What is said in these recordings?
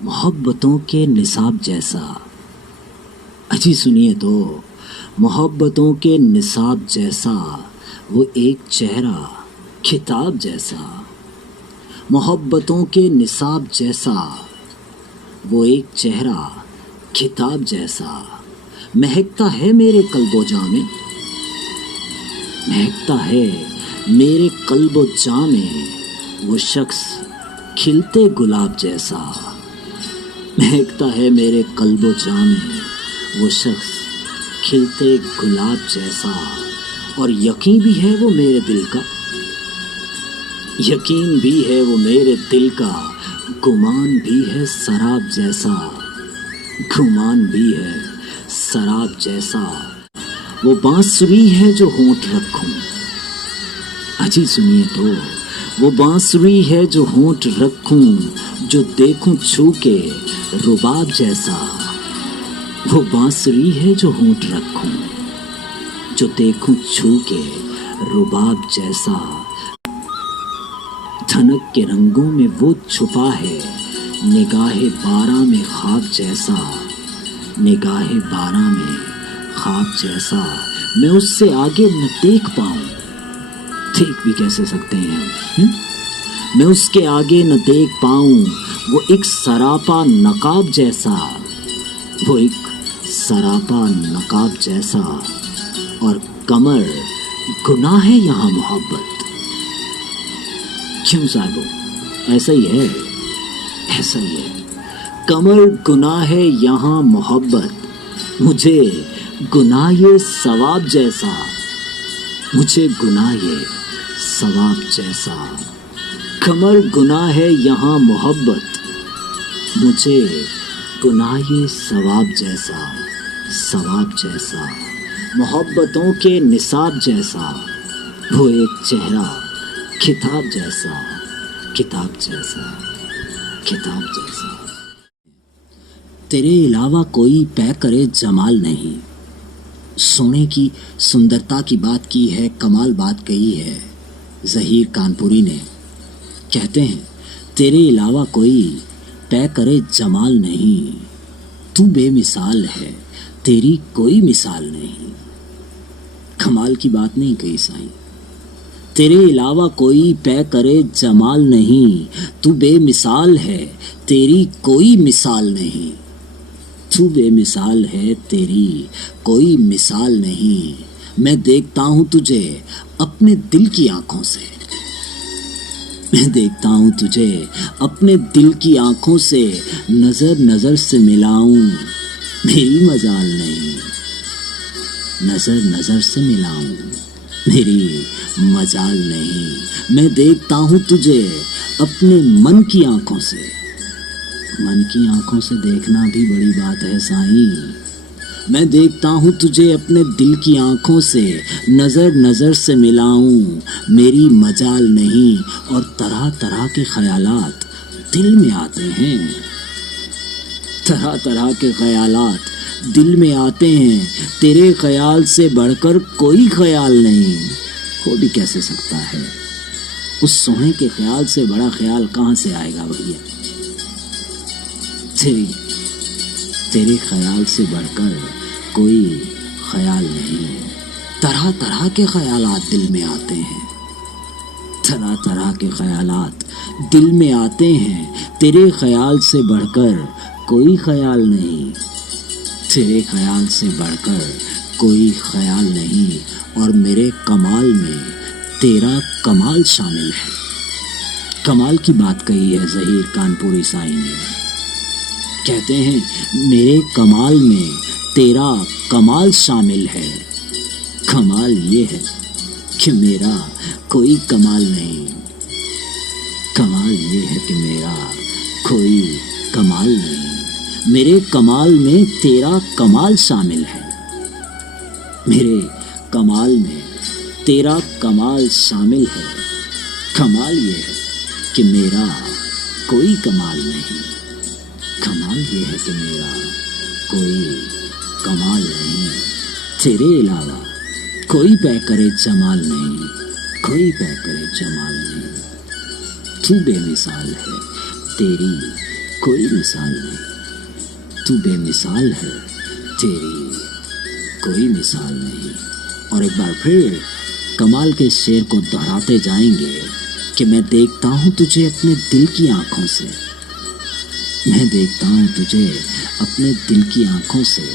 मोहब्बतों के निसाब जैसा। अजी सुनिए तो, मोहब्बतों के निसाब जैसा वो एक चेहरा किताब जैसा। मोहब्बतों के निसाब जैसा वो एक चेहरा किताब जैसा। महकता है मेरे कल्बो जा में, महकता है मेरे कल्बो जा में वो शख्स खिलते गुलाब जैसा। महकता है मेरे कल्बो जा में वो शख्स खिलते गुलाब जैसा। और यकीन भी है वो मेरे दिल का, यकीन भी है वो मेरे दिल का। गुमान भी है शराब जैसा, गुमान भी है शराब जैसा। वो बांसुरी है जो होंठ रखूं। अजी सुनिए तो, वो बांसुरी है जो होंठ रखूं, जो देखूं छू के रुबाब जैसा। वो बांसुरी है जो होंठ रखूं, जो देखूं छू के रुबाब जैसा। धनक के रंगों में वो छुपा है, निगाहे बारह में ख्वाब जैसा, निगाहे बारह में ख्वाब जैसा। मैं उससे आगे न देख पाऊं, देख भी कैसे सकते हैं हम? मैं उसके आगे न देख पाऊं। वो एक सरापा नकाब जैसा, वो एक सरापा नकाब जैसा। और कमर गुनाह है यहाँ मोहब्बत। क्यों साहबो, ऐसा ही है, ऐसा ही है। कमर गुनाह है यहाँ मोहब्बत, मुझे गुनाह ये सवाब जैसा, मुझे गुनाह ये सवाब जैसा। कमर गुनाह है यहाँ मोहब्बत, मुझे गुनाह ये सवाब जैसा, सवाब जैसा। मोहब्बतों के निसाब जैसा वो एक चेहरा किताब जैसा, किताब जैसा, किताब जैसा। तेरे अलावा कोई पै करे जमाल नहीं। सोने की सुंदरता की बात की है, कमाल बात कही है ज़हीर कानपुरी ने। कहते हैं तेरे अलावा कोई पै करे जमाल नहीं, तू बेमिसाल है, तेरी कोई मिसाल नहीं। कमाल की बात नहीं कही साईं। तेरे अलावा कोई पै करे जमाल नहीं, तू बेमिसाल है, तेरी कोई मिसाल नहीं। तू बेमिसाल है, तेरी कोई मिसाल नहीं। मैं देखता हूँ तुझे अपने दिल की आंखों से, मैं देखता हूँ तुझे अपने दिल की आंखों से। नजर नजर से मिलाऊं, मेरी मजाल नहीं। नजर नजर से मिलाऊं, मेरी मजाल नहीं। मैं देखता हूँ तुझे अपने मन की आंखों से। मन की आंखों से देखना भी बड़ी बात है साईं। मैं देखता हूँ तुझे अपने दिल की आंखों से। नजर नजर से मिलाऊं, मेरी मजाल नहीं। और तरह तरह के ख्यालात दिल में आते हैं, तरह तरह के ख्यालात दिल में आते हैं। तेरे ख्याल से बढ़कर कोई ख्याल नहीं, हो भी कैसे सकता है। उस सोने के ख्याल से बड़ा ख्याल कहाँ से आएगा भैया। तेरे ख्याल से बढ़कर कोई ख्याल नहीं। तरह तरह के ख्यालात दिल में आते हैं, तरह तरह के ख्यालात दिल में आते हैं। तेरे ख्याल से बढ़कर कोई ख्याल नहीं, तेरे ख्याल से बढ़कर कोई ख्याल नहीं। और मेरे कमाल में तेरा कमाल शामिल है। कमाल की बात कही है ज़हीर कानपुरी साईं ने। कहते हैं मेरे कमाल में तेरा कमाल शामिल है। कमाल ये है कि मेरा कोई कमाल नहीं, कमाल ये है कि मेरा कोई कमाल नहीं। मेरे कमाल में तेरा कमाल शामिल है, मेरे कमाल में तेरा कमाल शामिल है। कमाल ये है कि मेरा कोई कमाल नहीं, कमाल ये है कि मेरा कोई कमाल नहीं। तेरे अलावा कोई पै करे जमाल नहीं, कोई पै करे जमाल नहीं। तू बेमिसाल है, तेरी کوئی مثال نہیں، تو بے مثال ہے، تیری کوئی مثال نہیں۔ اور ایک بار پھر کمال کے شعر کو دہراتے جائیں گے کہ میں دیکھتا ہوں تجھے اپنے دل کی آنکھوں سے، میں دیکھتا ہوں تجھے اپنے دل کی آنکھوں سے،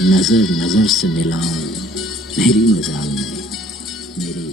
نظر نظر سے ملاؤں، میری مجال نہیں، میری